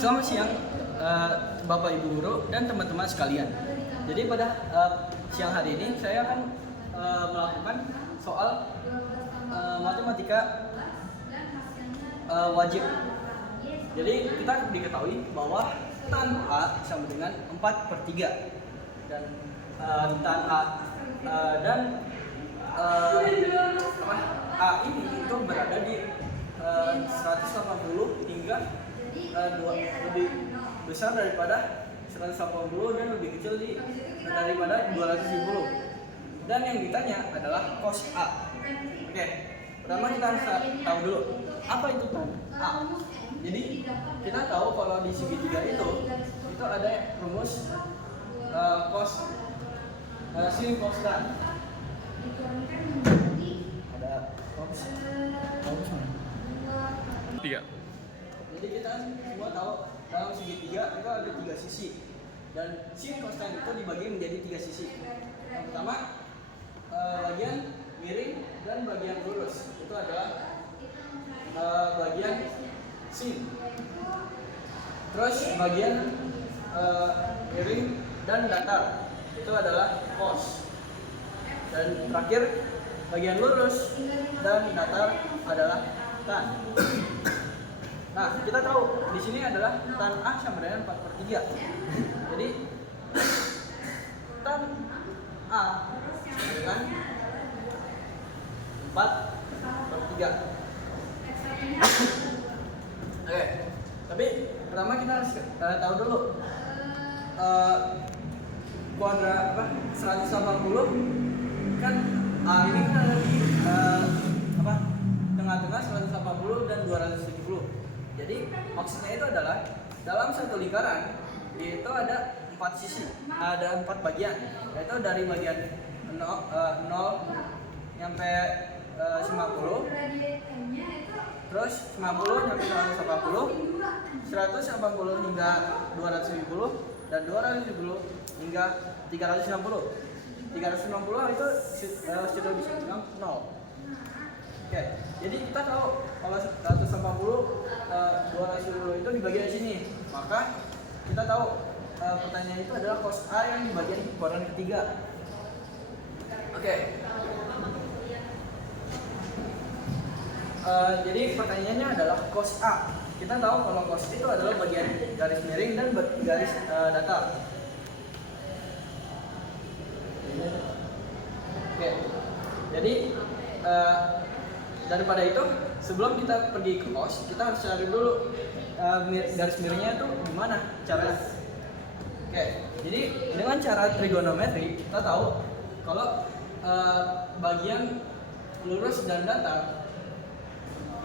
Selamat siang Bapak Ibu Guru dan teman-teman sekalian. Jadi pada siang hari ini saya akan melakukan soal matematika wajib. Jadi kita diketahui bahwa tan A sama dengan 4/3 dan tan A dan A ini itu berada di 180 hingga lebih besar daripada 180 dan lebih kecil daripada 270. Dan yang ditanya adalah cos A. Oke, pertama kita harus tahu dulu apa itu tan A. Jadi kita tahu kalau di segitiga itu ada rumus cos sin cos tan. Ada cos Tiga. Jadi kita semua tahu dalam segitiga itu ada 3 sisi dan sin cos tan itu dibagi menjadi 3 sisi. Yang pertama bagian miring dan bagian lurus itu adalah bagian sin. Terus bagian miring dan datar itu adalah cos. Dan terakhir bagian lurus dan datar adalah tan. Nah, kita tahu di sini adalah tan A sama dengan 4/3. Jadi tan A sama dengan 4/3. Oke, tapi pertama kita harus tahu dulu kuadrat 180 kan A ini kan ada di tengah-tengah 180 dan 270. Jadi maksudnya itu adalah dalam satu lingkaran itu ada 4 sisi, ada 4 bagian, yaitu dari bagian 0 sampai 50, terus 50 sampai 180, 180 hingga 270, dan 270 hingga 360. 360 itu sudah bisa bilang 0. Oke, jadi kita tahu kalau 180 270 itu di bagian sini, maka kita tahu pertanyaan itu adalah cos A yang di bagian kuadran ketiga. Oke. Jadi pertanyaannya adalah cos A. Kita tahu kalau cos itu adalah bagian garis miring dan garis datar. Oke. Jadi daripada itu, sebelum kita pergi ke cos, kita harus cari dulu garis miringnya itu gimana caranya. Oke, jadi dengan cara trigonometri kita tahu kalau bagian lurus dan datar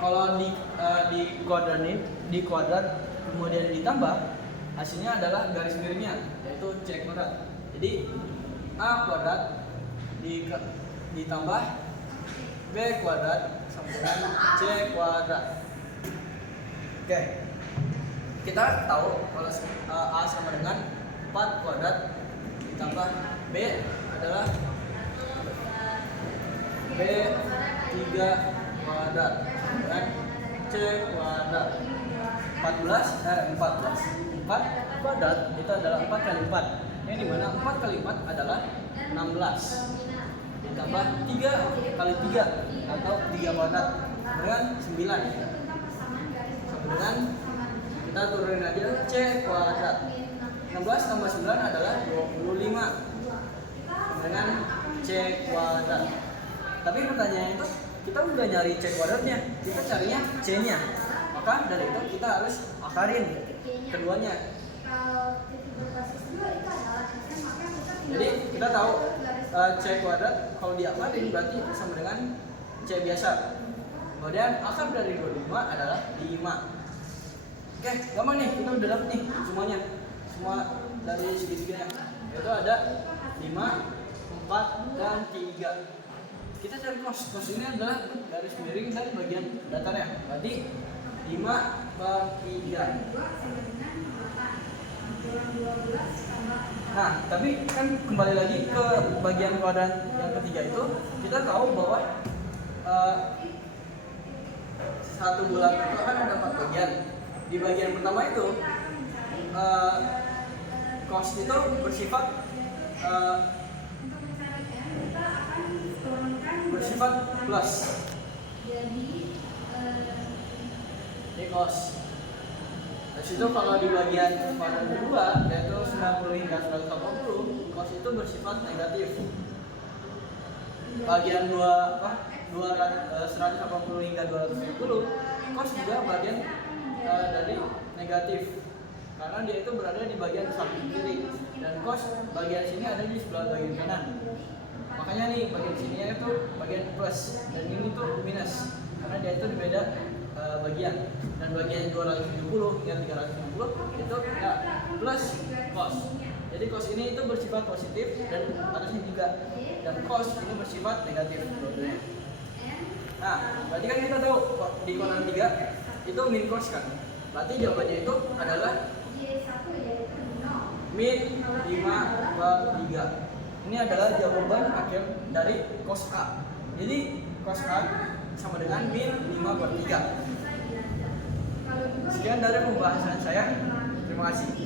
kalau di kuadrat kemudian ditambah, hasilnya adalah garis miringnya, yaitu C kuadrat. Jadi A kuadrat ditambah B kuadrat sama dengan C kuadrat. Oke, kita tahu kalau A sama dengan 4 kuadrat ditambah B adalah B 3 kuadrat sama dengan C kuadrat. 4 kuadrat itu adalah 4 kali 4, yang dimana 4 kali 4 adalah 16 ditambah 3 kali 3 atau 3 kuadrat dengan 9 sama dengan kita turunin aja C kuadrat. 16 tambah 9 adalah 25 sama dengan C kuadrat. Tapi pertanyaannya itu kita udah nyari C kuadratnya, kita carinya C nya, maka dari itu kita harus akarin keduanya. Jadi kita tahu C kuadrat kalau diakarin berarti sama dengan C biasa. Kemudian akar dari 25 adalah 5. Oke, gampang nih, kita udah dapet nih semuanya. Semua dari segitiganya. Yaitu ada 5, 4, dan 3. Kita cari cos. Cos ini adalah garis miring dan bagian datarnya. Berarti 5/3. Nah, tapi kan kembali lagi ke bagian kuadran yang ketiga itu, kita tahu bahwa satu bulan itu kan ada 4 bagian. di bagian pertama itu eh, cos itu bersifat plus. Ini cos. Terus itu kalau di bagian kedua yaitu 90 hingga 180, cos itu bersifat negatif. Bagian 180 hingga 270, cos juga bagian dari negatif. Karena dia itu berada di bagian samping kiri dan cos bagian sini ada di sebelah bagian kanan. Makanya nih bagian sini itu bagian plus dan ini tuh minus karena dia itu beda bagian. Dan bagian 270 yang 360 itu ya plus cos. Jadi cos ini itu bersifat positif dan atasnya juga, dan cos ini bersifat negatif. Nah, berarti kan kita tahu di konan 3 itu min cos kan. Berarti jawabannya itu adalah min 5/3. Ini adalah jawaban akhir dari cos A. Jadi cos A sama dengan min 5/3. Sekian dari pembahasan saya. Terima kasih.